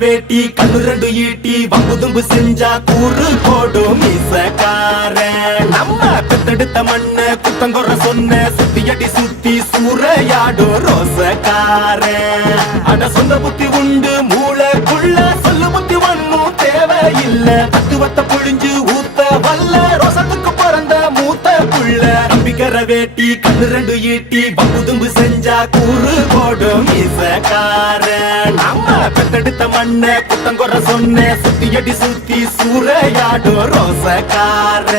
வேட்டி கண்ணு ரெண்டு ஈட்டி வம்புதும்பு செஞ்சா கூறு போடும் மீசக்கார நம்ம பெத்தெடுத்த மண்ண குத்தங்குற சொன்ன சுத்தியடி சுத்தி சூறையாடும் ரோசக்கார அட சொந்த புத்தி உண்டு மூளைக்குள்ள சொல்லு புத்தி ஒண்ணும் தேவையில்ல தத்துவத்தை புழிஞ்சு ஊத்த வல்ல ரோசத்துக்கு பிறந்த மூத்த புள்ள நம்பிக்கிற வேட்டி கண்ணு ரெண்டு ஈட்டி வம்புதும்பு செஞ்சா கூறு போடும் மீசக்கார நம்ம பெத்தெடுத்த மண்ண குத்தங்குற சொன்ன சுத்தியடி சுத்தி சூறையாடும் ரோசக்கார